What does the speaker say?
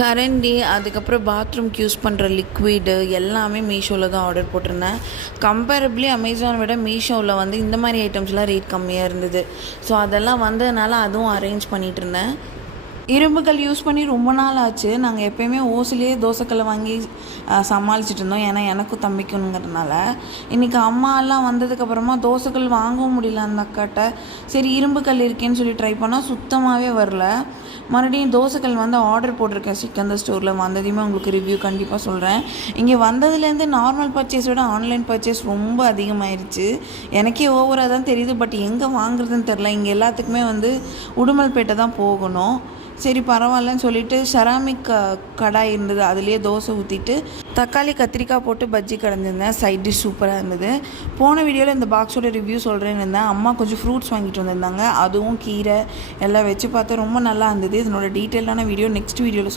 கரண்டி, அதுக்கப்புறம் பாத்ரூம்க்கு யூஸ் பண்ணுற லிக்விடு எல்லாமே மீஷோவில் தான் ஆர்டர் போட்டிருந்தேன். கம்பேரபிளி அமேசான் விட மீஷோவில் வந்து இந்த மாதிரி ஐட்டம்ஸ்லாம் ரேட் கம்மியாக இருந்தது. ஸோ அதெல்லாம் வந்ததுனால அதுவும் அரேஞ்ச் பண்ணிகிட்டு இருந்தேன். இரும்புக்கல் யூஸ் பண்ணி ரொம்ப நாள் ஆச்சு. நாங்கள் எப்போயுமே ஓசிலேயே தோசைக்கல்லை வாங்கி சமாளிச்சுட்டு இருந்தோம். ஏன்னா எனக்கும் தம்பிக்குங்கிறதுனால. இன்றைக்கி அம்மாலாம் வந்ததுக்கப்புறமா தோசைக்கல் வாங்கவும் முடியல அந்த அக்காட்ட. சரி இரும்புக்கல் இருக்கேன்னு சொல்லி ட்ரை பண்ணால் சுத்தமாகவே வரல. மறுபடியும் தோசைக்கல் வந்து ஆர்டர் போட்டிருக்கேன் சிக்கந்தர் ஸ்டோரில். வந்ததையுமே உங்களுக்கு ரிவ்யூ கண்டிப்பாக சொல்கிறேன். இங்கே வந்ததுலேருந்து நார்மல் பர்ச்சேஸோட ஆன்லைன் பர்ச்சேஸ் ரொம்ப அதிகமாகிடுச்சு. எனக்கே ஓவராக தான் தெரியுது. பட் எங்கே வாங்குறதுன்னு தெரில. இங்கே எல்லாத்துக்குமே வந்து உடுமல்பேட்டை தான் போகணும். சரி பரவாயில்லன்னு சொல்லிவிட்டு செராமிக் கடாய் இருந்தது. அதுலேயே தோசை ஊற்றிட்டு தக்காளி கத்திரிக்காய் போட்டு பஜ்ஜி கடைஞ்சிருந்தேன். சைட் டிஷ் சூப்பராக இருந்தது. போன வீடியோவில் இந்த பாக்ஸோட ரிவ்யூ சொல்கிறேன்னு இருந்தேன். அம்மா கொஞ்சம் ஃப்ரூட்ஸ் வாங்கிட்டு வந்திருந்தாங்க. அதுவும் கீரை எல்லாம் வச்சு பார்த்தா ரொம்ப நல்லா இருந்தது. இதனோட டீட்டெயிலான வீடியோ நெக்ஸ்ட் வீடியோவில்